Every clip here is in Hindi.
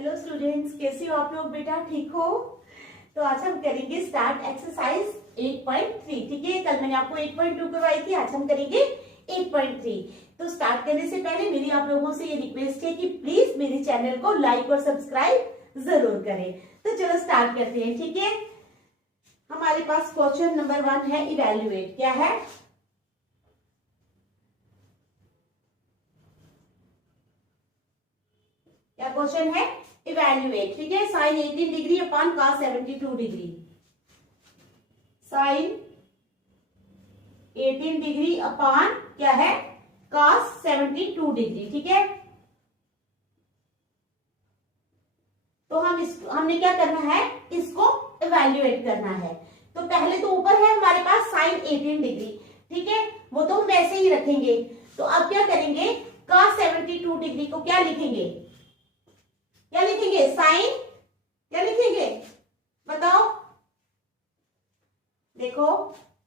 हेलो स्टूडेंट्स, कैसे हो आप लोग? बेटा ठीक हो? तो आज हम करेंगे स्टार्ट एक्सरसाइज 8.3। ठीक है, कल मैंने आपको 8.2 करवाई थी, आज हम करेंगे 8.3। तो स्टार्ट करने से पहले मेरी आप लोगों से ये रिक्वेस्ट है कि प्लीज मेरे चैनल को लाइक और सब्सक्राइब जरूर करें। तो चलो स्टार्ट करते हैं। ठीक है, हमारे पास क्वेश्चन नंबर 1 है इवेल्युएट। क्या है? क्या क्वेश्चन है? इवेल्युएट। ठीक है, sine 18 degree upon cos 72 degree. Sine 18 degree upon क्या है? Cos 72 degree. ठीक है, तो हमने क्या करना है? इसको इवेल्युएट करना है। तो पहले तो ऊपर है हमारे पास साइन 18 डिग्री। ठीक है, वो तो हम वैसे ही रखेंगे। तो अब क्या करेंगे? कॉस 72 डिग्री को क्या लिखेंगे? क्या लिखेंगे? साइन क्या लिखेंगे? बताओ। देखो,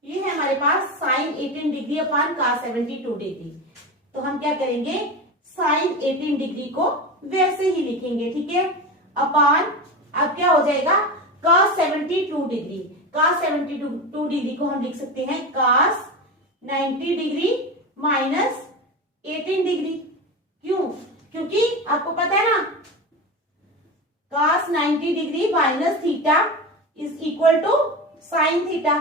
ये है हमारे पास sine 18 degree upon cos 72 degree. तो हम क्या करेंगे? साइन 18 डिग्री को वैसे ही लिखेंगे। ठीक है, अपॉन अब क्या हो जाएगा? Cos 72 degree. कॉस 72 डिग्री को हम लिख सकते हैं कॉस 90 डिग्री माइनस 18 डिग्री। क्यों? क्योंकि आपको पता है ना, cos 90 degree minus theta is equal to sine theta.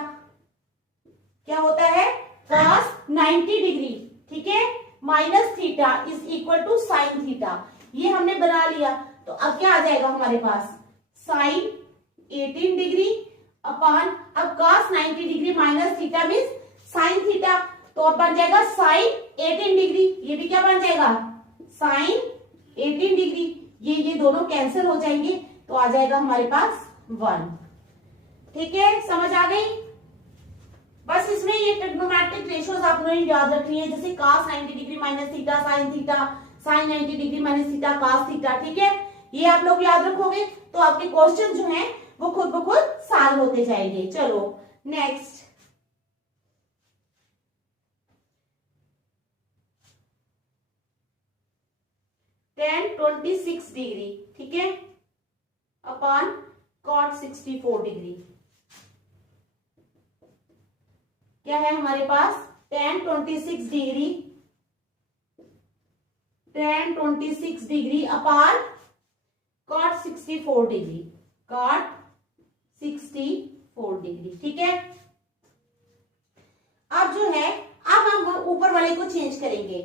क्या होता है? cos 90 डिग्री, ठीक है, minus theta is equal to sine theta. ये हमने बना लिया। तो अब क्या आ जाएगा हमारे पास? साइन 18 डिग्री अपॉन अब cos 90 degree minus theta means sine theta. तो अब बन जाएगा साइन 18 डिग्री। ये भी क्या बन जाएगा? Sine 18 degree. ये दोनों कैंसिल हो जाएंगे तो आ जाएगा हमारे पास 1। ठीक है, समझ आ गई? बस इसमें ये ट्रिग्नोमेट्रिक रेशियोज आपने याद रखनी है, जैसे cos 90 degree minus theta sine theta, sine 90 degree minus theta cos theta. ठीक है, ये आप लोग याद रखोगे तो आपके क्वेश्चन जो हैं वो खुद ब खुद सॉल्व होते जाएंगे। चलो नेक्स्ट, tan 26 डिग्री, ठीक है, अपॉन cot 64 डिग्री। क्या है हमारे पास? tan 26 degree, tan 26 degree upon cot 64 degree, cot 64 degree. ठीक है, अब जो है, अब हम ऊपर वाले को चेंज करेंगे।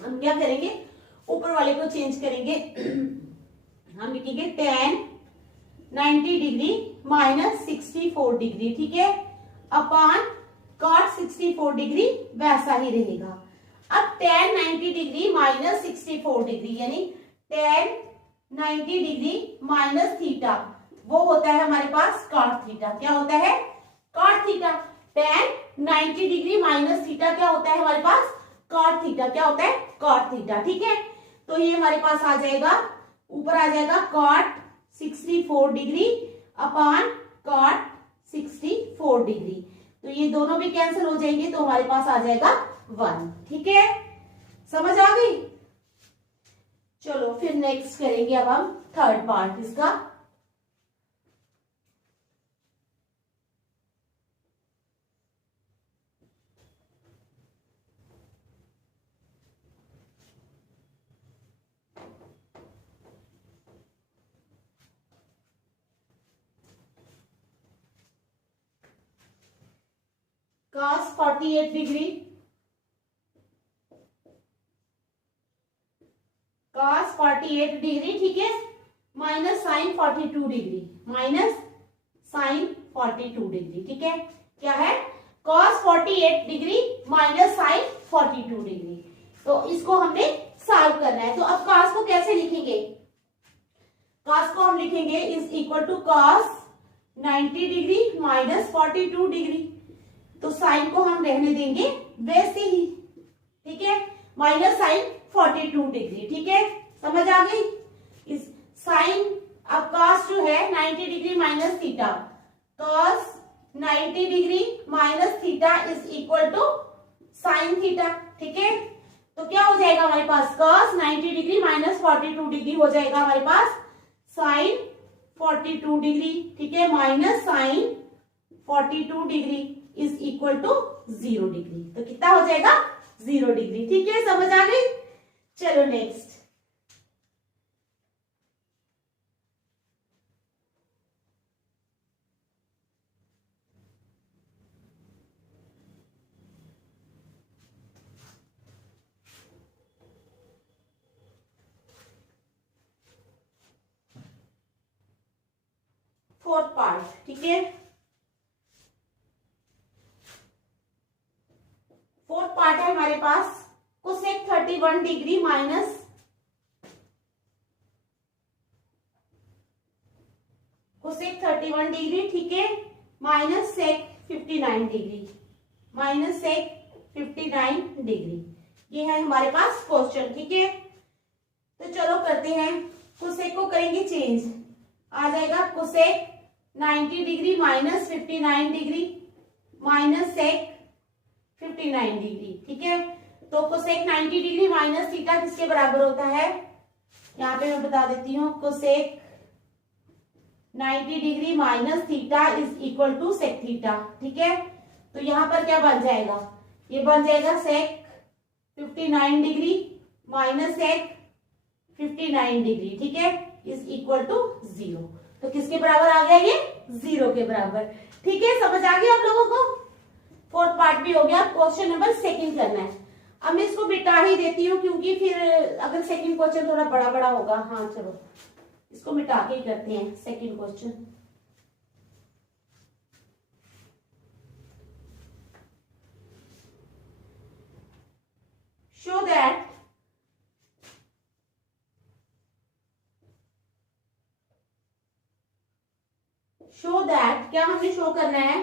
हम क्या करेंगे? ऊपर वाले को चेंज करेंगे। हम लिखेंगे tan 90 डिग्री माइनस 64 डिग्री। ठीक है, अपॉन cot 64 डिग्री वैसा ही रहेगा। अब tan 90 डिग्री माइनस 64 डिग्री यानी tan 90 डिग्री माइनस थीटा, वो होता है हमारे पास cot थीटा। क्या होता है? cot theta. tan 90 degree minus theta क्या होता है हमारे पास? cot theta. क्या होता है? cot theta. ठीक है, तो ये हमारे पास आ जाएगा, ऊपर आ जाएगा cot 64 degree upon cot 64 degree. तो ये दोनों भी कैंसिल हो जाएंगे तो हमारे पास आ जाएगा 1। ठीक है, समझ आ गई? चलो फिर नेक्स्ट करेंगे अब हम थर्ड पार्ट इसका। cos 48 डिग्री, cos 48 डिग्री, ठीक है, minus sine 42 degree, minus sine 42 degree. ठीक है, क्या है? cos 48 degree minus sine 42 degree. तो इसको हमने सॉल्व करना है। तो अब cos को कैसे लिखेंगे? cos को हम लिखेंगे is equal to cos 90 degree minus 42 degree. तो साइन को हम रहने देंगे वैसे ही। ठीक है, माइनस साइन 42 डिग्री। ठीक है, समझ आ गई? इस साइन अब cos जो है 90 degree minus theta, cos 90 degree minus theta is equal to sine theta. ठीक है, तो क्या हो जाएगा हमारे पास cos 90 डिग्री माइनस 42 डिग्री हो जाएगा हमारे पास साइन 42 डिग्री। ठीक है, minus sine 42 degree is equal to 0 degree. तो कितना हो जाएगा 0 डिग्री। ठीक है, समझ आ गई। चलो नेक्स्ट, फोर्थ पार्ट। ठीक है, फोर्थ पार्ट है हमारे पास cosec 31 degree minus cosec 31 degree. ठीक है, minus sec 59 degree, minus sec 59 degree. ये है हमारे पास क्वेश्चन। ठीक है, तो चलो करते हैं, कोसेक को करेंगे चेंज, आ जाएगा cosec 90 degree minus 59 degree minus sec 59 degree. ठीक है, तो कोसेक 90 डिग्री माइनस थीटा किसके बराबर होता है, यहाँ पे मैं बता देती हूँ, cosec 90 degree minus theta is equal to sec theta. ठीक है, तो यहाँ पर क्या बन जाएगा, ये बन जाएगा सेक 59 डिग्री माइनस सेक 59 डिग्री। ठीक है, इज इक्वल टू 0। तो किसके बराबर आ गया, ये 0 के बराबर। ठीक है, समझ आ गया आप लोगों को। फोर्थ पार्ट भी हो गया, क्वेश्चन नंबर सेकंड करना है। अब मैं इसको मिटा ही देती हूँ क्योंकि फिर अगर सेकंड क्वेश्चन थोड़ा बड़ा बड़ा होगा। हाँ चलो, इसको मिटा के ही करते हैं सेकंड क्वेश्चन। शो दैट क्या हमें शो करना है,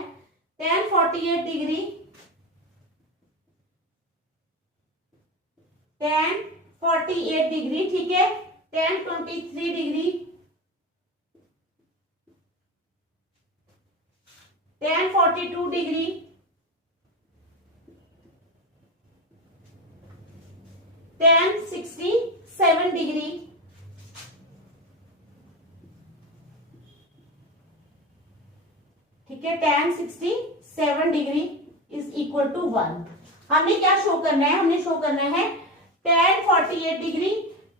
tan 48 डिग्री, tan 48 डिग्री। ठीक है, tan 23 degree, tan 42 degree, tan 67 degree, ठीक है, tan 67 degree is equal to 1। हमने क्या शो करना है, हमने शो करना है tan 48 degree,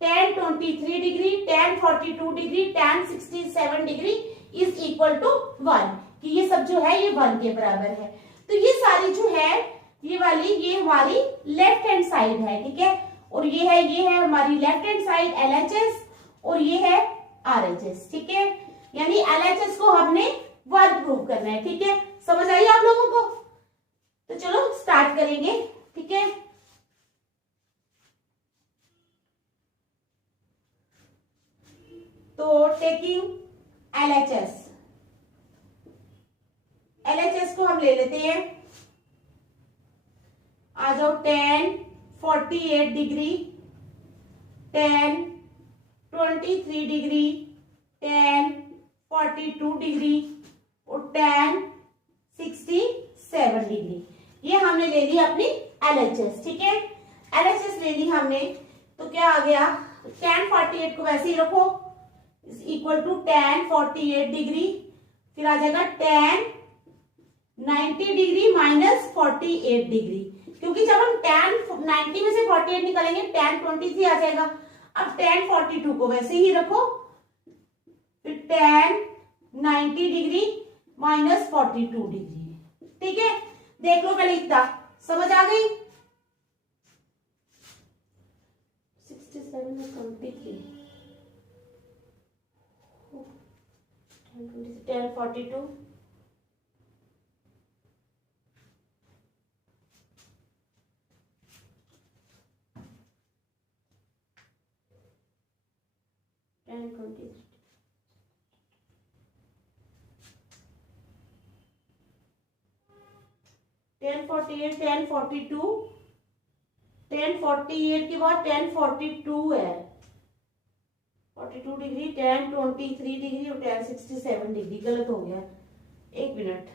tan 23 degree, tan 42 degree, tan 67 degree is equal to 1, कि ये सब जो है ये 1 के बराबर है। तो ये सारी जो है ये वाली, ये हमारी लेफ्ट हैंड साइड है। ठीक है, और ये है हमारी लेफ्ट हैंड साइड LHS और ये है RHS। ठीक है, यानी LHS को हमने 1 प्रूव करना है। ठीक है, समझ आई आप लोगों को। तो चलो स्टार्ट करेंगे। ठीक है, तो टेकिंग LHS को हम ले लेते हैं। आ जाओ, tan 48 degree, tan 23 degree, tan 42 degree और tan 67 डिग्री। ये हमने ले ली अपनी LHS। ठीक है, LHS ले ली हमने, तो क्या आ गया, tan 48 को वैसे ही रखो, is equal to tan 48 degree, फिर आ जाएगा tan 90 डिग्री माइनस 48 डिग्री, क्योंकि जब हम tan 90 में से 48 निकालेंगे tan 23 आ जाएगा। अब tan 42 को वैसे ही रखो, फिर tan 90 डिग्री माइनस 42 डिग्री। ठीक है, देख लो पहले इतना, समझ आ गई। 67 23 tan 42 tan 20 tan 48 tan 42 tan 48 के बाद tan 42 है, 42 डिग्री, tan 23 डिग्री और tan 67 डिग्री। गलत हो गया, एक minute,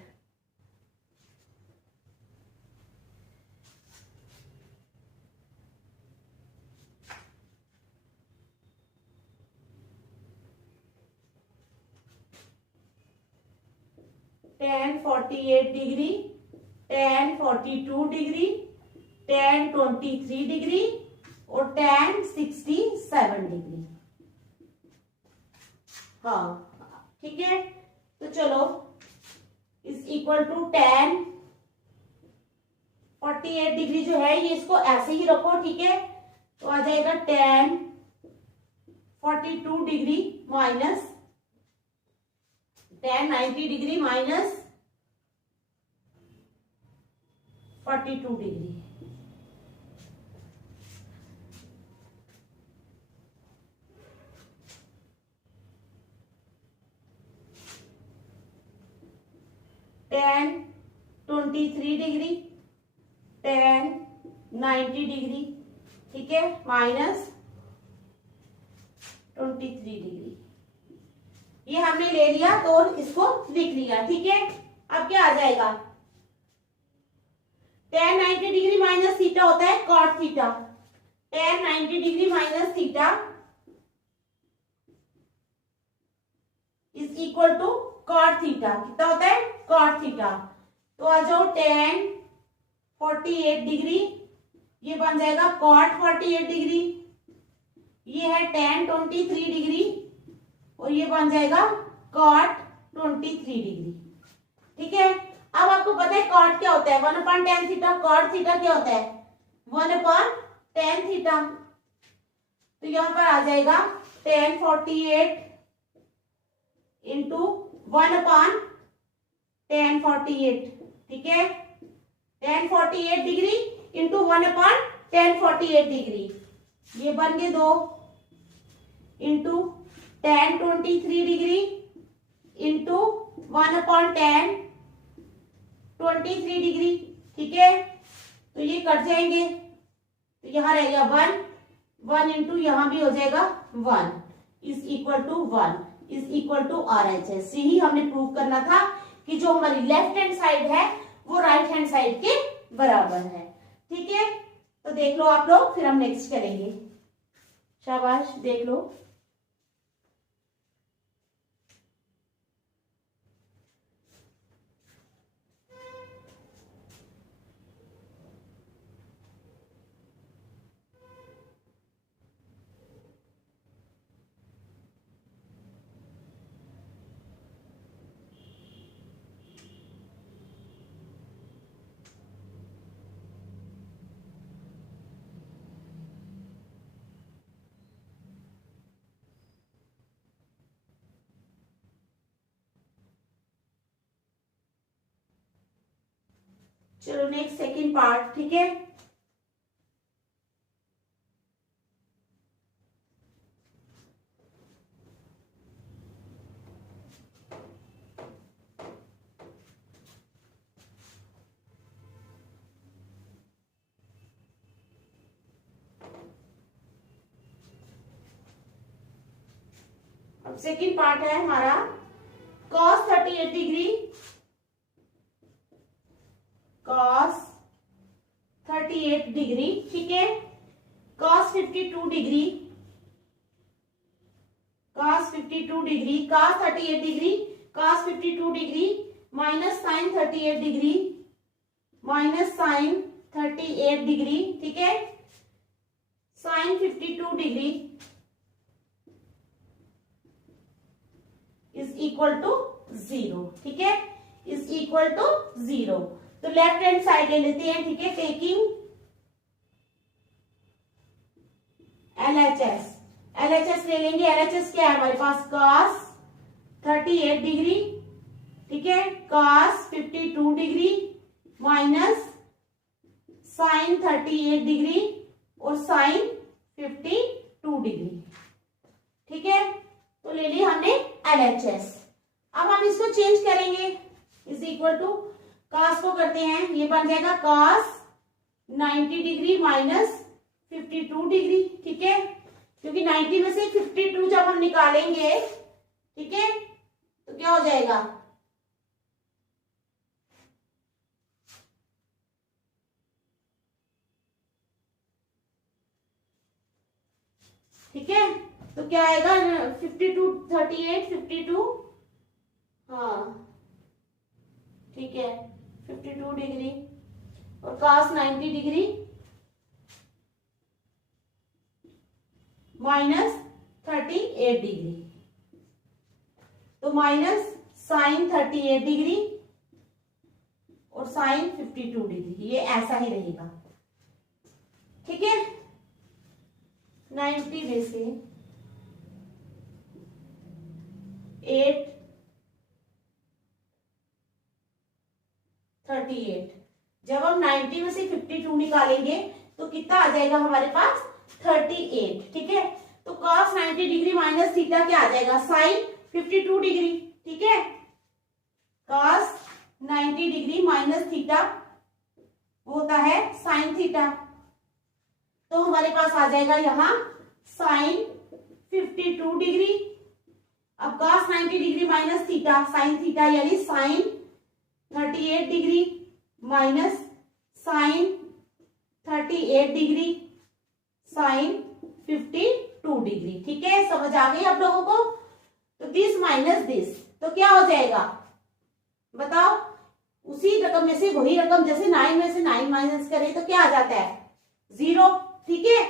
tan 48 degree, tan 42 degree, tan 23 degree और tan 67 डिग्री। हाँ ठीक है, तो चलो is equal to tan 48 degree जो है ये इसको ऐसे ही रखो, ठीक है। तो आ जाएगा tan 42 degree minus tan 90 degree minus 42 degree. tan 23 degree, tan 90 degree, ठीक है, माइनस 23 डिग्री। ये हमने ले लिया तो इसको लिख लिया, ठीक है। अब क्या आ जाएगा, tan 90 डिग्री माइनस थीटा होता है cot theta, tan 90 degree minus theta is equal to cot theta. कितना होता है, cot थीटा। तो आ जाओ tan 48 डिग्री, ये बन जाएगा cot 48 डिग्री, ये है tan 23 डिग्री और ये बन जाएगा cot 23 डिग्री, ठीक है। अब आपको पता है cot क्या होता है, 1/tan थीटा, cot थीटा क्या होता है 1/tan थीटा। तो यहां पर आ जाएगा tan 48 इंटू 1/tan 48, ठीक है। tan 48 degree into 1/tan 48 degree, ये बन गए 2 into tan 23 degree into 1/tan 23 degree, ठीक है। तो ये कट जाएंगे, तो यहां रहेगा 1 इंटू यहां भी हो जाएगा 1 is equal to 1 is equal to RHS। यही हमने प्रूव करना था कि जो हमारी लेफ्ट हैंड साइड है वो राइट हैंड साइड के बराबर है, ठीक है। तो देख लो आप लोग, फिर हम नेक्स्ट करेंगे। शाबाश, देख लो। चलो नेक्स्ट सेकंड पार्ट, ठीक है। अब सेकंड पार्ट है हमारा cos 38 डिग्री, cos 38 डिग्री, ठीक है। cos 52 degree, cos 52 degree, cos 38 degree, cos 52 degree minus sin 38 degree, minus sin 38 degree, ठीक है। sin 52 degree is equal to 0, ठीक है, इज इक्वल टू 0। तो लेफ्ट हैंड साइड ले लेते हैं, ठीक है। टेकिंग LHS ले लेंगे। LHS क्या है हमारे पास, cos 38 डिग्री, ठीक है, cos 52 degree minus sin 38 degree और sin 52 डिग्री, ठीक है। तो ले लिया हमने LHS। अब हम इसको चेंज करेंगे, इज इक्वल टू cos को करते हैं, ये बन जाएगा cos 90 डिग्री माइनस 52 डिग्री, ठीक है। क्योंकि 90 में से 52 जब हम निकालेंगे, ठीक है, तो क्या हो जाएगा, ठीक है। तो क्या आएगा 52 38 52, हाँ ठीक है 52 डिग्री और cos 90 डिग्री माइनस 38 डिग्री, तो माइनस साइन 38 डिग्री और साइन 52 डिग्री, ये ऐसा ही रहेगा। ठीक है 90 में से 8 38, जब हम 90 में से 52 निकालेंगे तो कितना आ जाएगा हमारे पास 38। ठीक है तो cos 90 डिग्री माइनस थीटा क्या आ जाएगा साइन 52 डिग्री। ठीक है cos 90 डिग्री माइनस थीटा होता है साइन थीटा, तो हमारे पास आ जाएगा यहां साइन 52 डिग्री। अब cos 90 degree minus theta sine theta यानी sine 38 degree minus sine 38 degree sine 52 degree. ठीक है समझ आ गई आप लोगों को। तो दिस माइनस दिस तो क्या हो जाएगा बताओ, उसी रकम में से वही रकम, जैसे 9 में से 9 माइनस करें तो क्या आ जाता है 0। ठीक है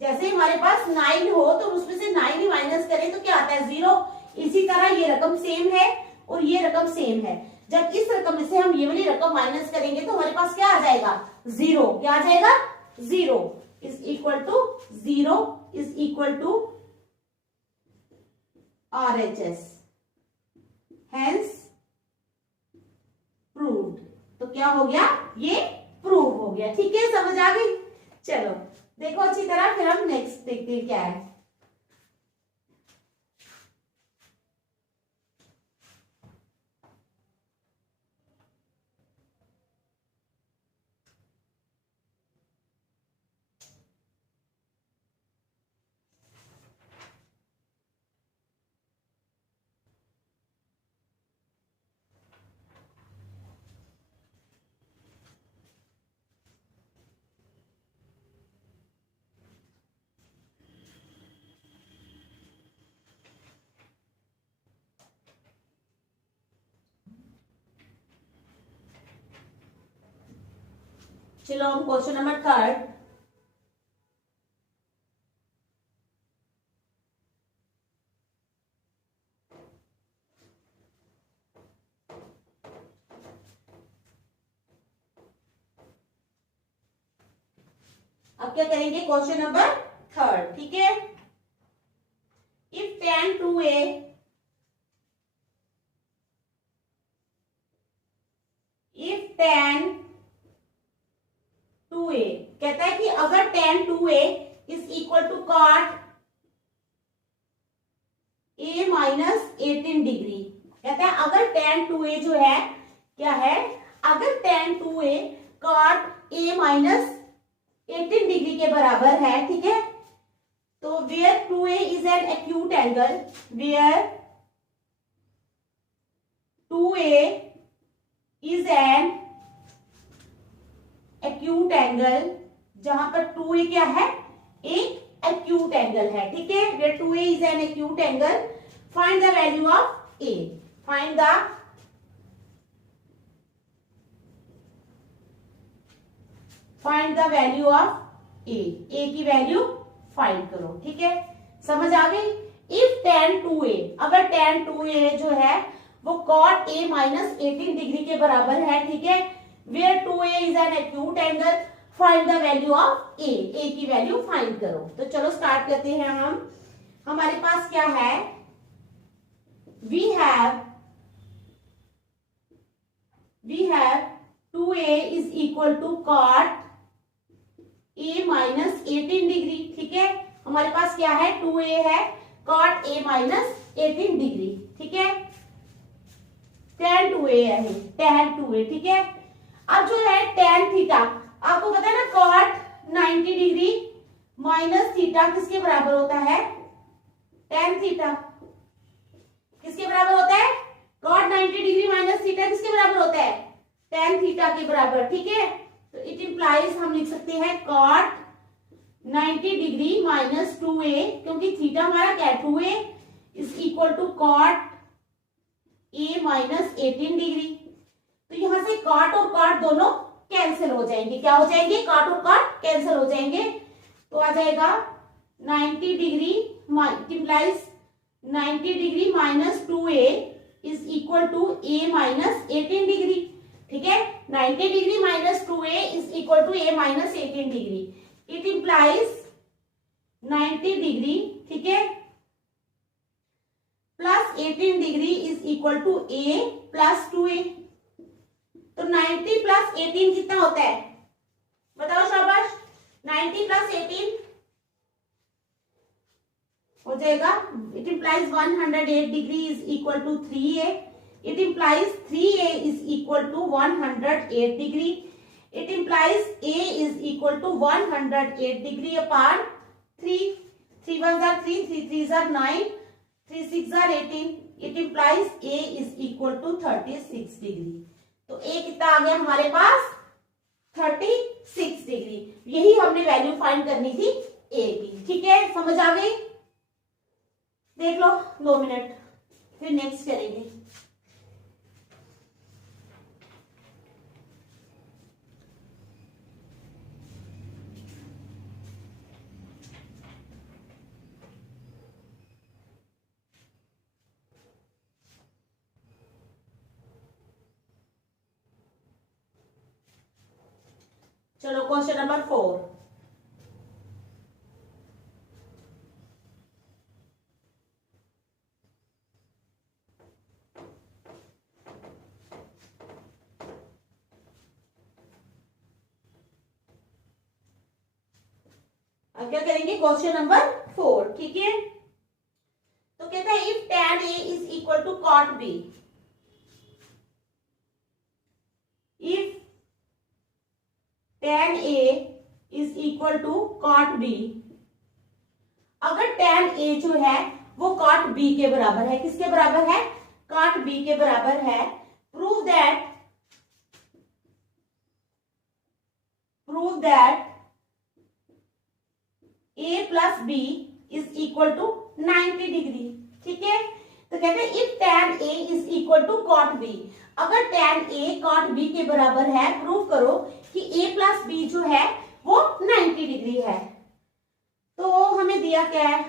जैसे हमारे पास 9 हो तो उसमें से 9 ही माइनस करें तो क्या आता है 0। इसी तरह ये रकम सेम है और ये रकम सेम है, जब इस रकम में से हम ये वाली रकम माइनस करेंगे तो हमारे पास क्या आ जाएगा 0। क्या आ जाएगा 0 is equal to 0 is equal to RHS, hence proved. तो क्या हो गया ये प्रूव हो गया। ठीक है समझ आ गई। चलो देखो अच्छी तरह, फिर हम नेक्स्ट देखते हैं क्या है। चलो हम क्वेश्चन नंबर 3 अब क्या करेंगे क्वेश्चन नंबर 3। ठीक है इफ tan 2a कहता है कि अगर tan 2a is equal to cot a minus 18 degree, कहता है अगर tan 2a जो है क्या है, अगर tan 2a cot a minus 18 degree के बराबर है। ठीक है तो where 2a is an acute angle, where 2a is an acute angle, जहां पर 2a क्या है एक एक्यूट एंगल है। ठीक है where 2a is an acute angle, find the value of a, find the value of a की वैल्यू फाइंड करो। ठीक है समझ आ गई। इफ tan 2a, अगर tan 2a जो है वो cot a माइनस 18 डिग्री के बराबर है। ठीक है where 2a is an acute angle, find the value of a की वैल्यू फाइंड करो। तो चलो स्टार्ट करते हैं हम। हमारे पास क्या है, we have 2a is equal to cot a minus 18 degree. ठीक है हमारे पास क्या है 2a है cot a माइनस 18 डिग्री। ठीक है tan 2a है, tan 2a। ठीक है अब जो है tan थीटा, आपको पता है ना cot 90 डिग्री माइनस थीटा किसके बराबर होता है tan थीटा। किसके बराबर होता है cot 90 डिग्री माइनस थीटा किसके बराबर होता है tan थीटा के बराबर। ठीक है तो इट इंप्लाइज हम लिख सकते हैं cot 90 डिग्री माइनस 2a, क्योंकि थीटा हमारा क्या है 2a is equal to cot a minus 18 degree. काट और काट दोनों कैंसिल हो जाएंगे। क्या हो जाएंगे? काट और काट कैंसिल हो जाएंगे। तो आ जाएगा 90 degree implies 90 degree minus 2a is equal to a minus 18 degree. ठीक है, 90 degree minus 2a is equal to a minus 18 degree. It implies 90 degree, ठीक है, plus 18 degree is equal to a plus 2a। तो 90 प्लस 18 कितना होता है? बताओ शाबाश। 90 प्लस 18 हो जाएगा, it implies 108 degree is equal to 3a। It implies 3a is equal to 108 degree. It implies a is equal to 108 degree upon 3। 3 1 are 3, 3 3 are 9, 3 6 are 18। It implies a is equal to 36 degree. तो a कितना आ गया हमारे पास? 36 डिग्री। यही हमने वैल्यू फाइंड करनी थी a की। ठीक है, समझ आ गई? देख लो 2 मिनट, फिर नेक्स्ट करेंगे। चलो क्वेश्चन नंबर 4। अब क्या करेंगे? Question number 4। ठीक है, तो कहता है if tan a is equal to cot b, if tan a is equal to cot b, अगर tan a जो है वो cot b के बराबर है। किसके बराबर है? cot b के बराबर है। Prove that a plus b is equal to 90 degree. ठीक है, तो कहते हैं if tan a is equal to cot b, अगर tan a cot b के बराबर है, प्रूव करो कि a प्लस b जो है वो 90 डिग्री है। तो हमें दिया क्या है?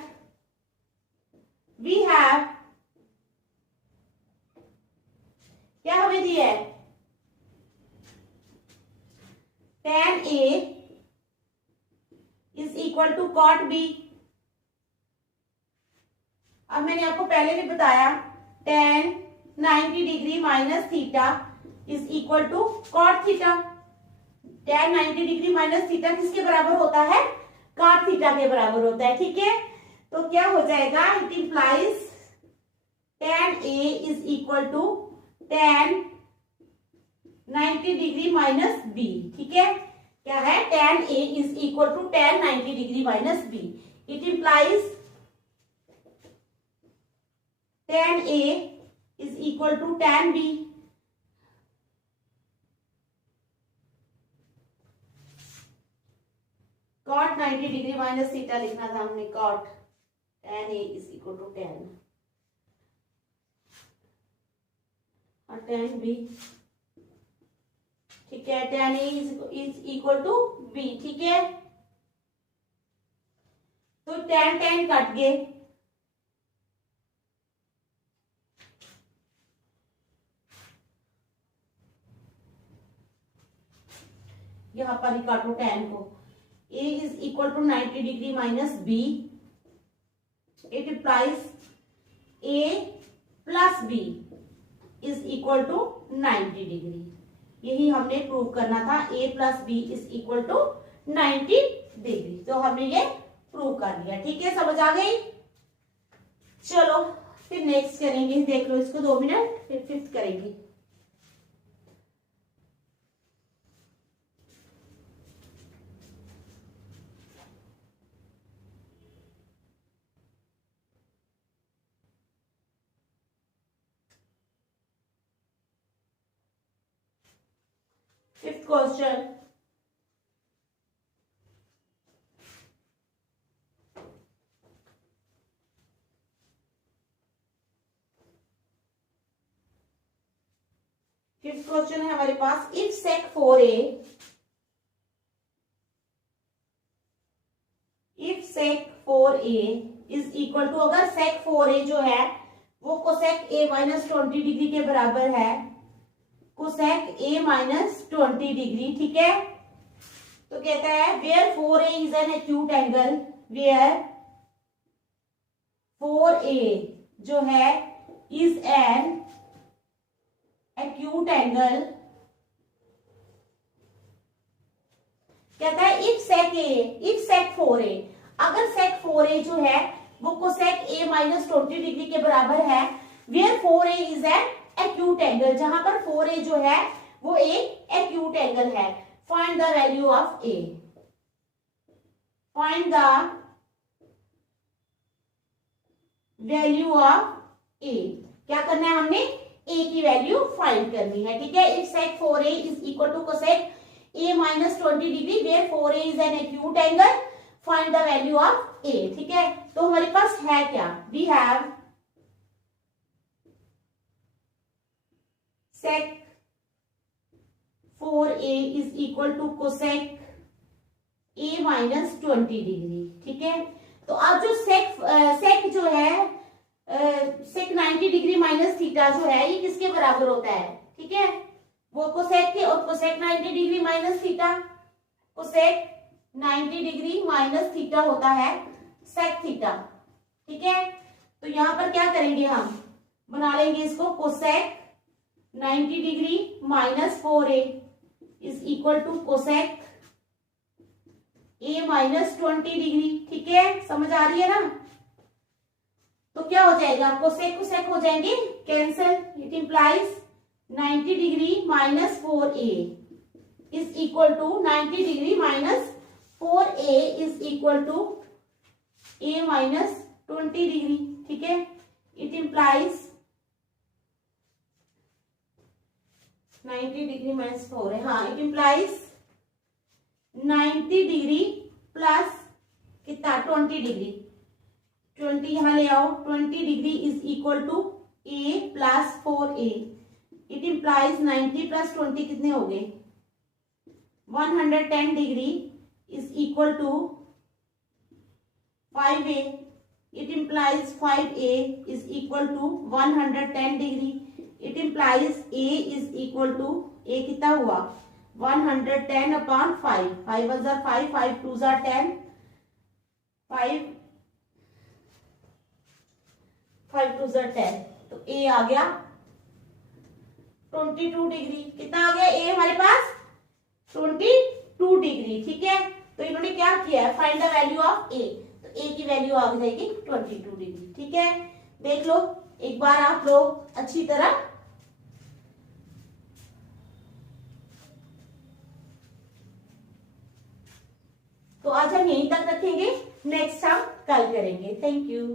वी हैव, क्या हमें दिया है? tan a is equal to cot b। अब मैंने आपको पहले भी बताया tan 90 degree minus theta is equal to cot theta. tan 90 degree minus theta किसके बराबर होता है? cot थीटा के बराबर होता है। ठीक है, तो क्या हो जाएगा? It implies tan a is equal to tan 90 degree minus b। ठीक है, क्या है? tan a is equal to tan 90 degree minus b। It implies tan a is equal to tan b। cot 90 degree minus theta लिखना था हमने, cot tan a is equal to tan और tan b। ठीक है, tan a is equal to b। ठीक है, तो tan tan कट गए, यहां पर ही काटो tan को। a is equal to 90 degree minus b। It implies a plus b is equal to 90 degree. यही हमने प्रूव करना था, a plus B is equal to 90 degree. तो हमने ये प्रूव कर लिया। ठीक है, समझ आ गई? चलो फिर नेक्स्ट करेंगे। देख लो इसको 2 मिनट, फिर फिफ्थ करेंगे। फिफ्थ क्वेश्चन, नेक्स्ट क्वेश्चन है हमारे पास, if sec 4a is equal to, अगर sec 4a जो है वो cosec a माइनस 20 डिग्री के बराबर है, cosec a माइनस 20 डिग्री, ठीक है। तो कहता है where 4a is an acute angle, where 4a जो है इज एन एक्यूट एंगल, कहता है इफ sec 4a, अगर sec 4a जो है वो cosec a माइनस 20 डिग्री के बराबर है, where 4a is an acute angle, जहां पर 4a जो है वो एक एक्यूट एंगल है। Find the value of a, find the value of a, क्या करना है हमने, a की वैल्यू फाइंड करनी है, ठीक है। If sec 4a is equal to cosec a minus 20 degree, where 4a is an acute angle, find the value of a, ठीक है। तो हमारे पास है क्या, we have sec 4a is equal to cosec a minus 20 degree, ठीक है। तो अब जो sec जो है sec 90 डिग्री माइनस थीटा जो है ये किसके बराबर होता है, ठीक है, वो cosec के, और cosec 90 degree minus theta, cosec 90 degree minus theta होता है sec थीटा, ठीक है। तो यहां पर क्या करेंगे, हम बना लेंगे इसको cosec 90 degree minus 4a is equal to cosec a minus 20 degree, ठीक है, समझ आ रही है ना। तो क्या हो जाएगा, cosec cosec हो जाएंगे cancel, it implies 90 degree minus 4a is equal to 90 degree minus 4a is equal to a minus 20 degree, ठीक है। इट इंप्लाइज 90 डिग्री माइनस 4 है, हाँ, इट इंप्लाइज 90 डिग्री प्लस कितना 20 डिग्री, 20 यहां ले आओ, 20 degree is equal to a plus 4a, it implies 90 plus 20 कितने हो गए 110 degree is equal to 5a, it implies 5a is equal to 110 degree, it implies a is equal to, a कितना हुआ 110 अपॉन 5, 5 1 जार 5, 5 2 जार 10, 5 2 जार 10, तो a आ गया 22 डिग्री, कितना आ गया a हमारे पास 22 डिग्री, ठीक है। तो इन्होंने क्या किया है, find the value of a, तो a की वैल्यू आ जाएगी 22 डिग्री, ठीक है। देख लो एक बार आप लोग अच्छी तरह, तो आज हम यहीं तक रखेंगे, नेक्स्ट हम कल करेंगे। Thank you.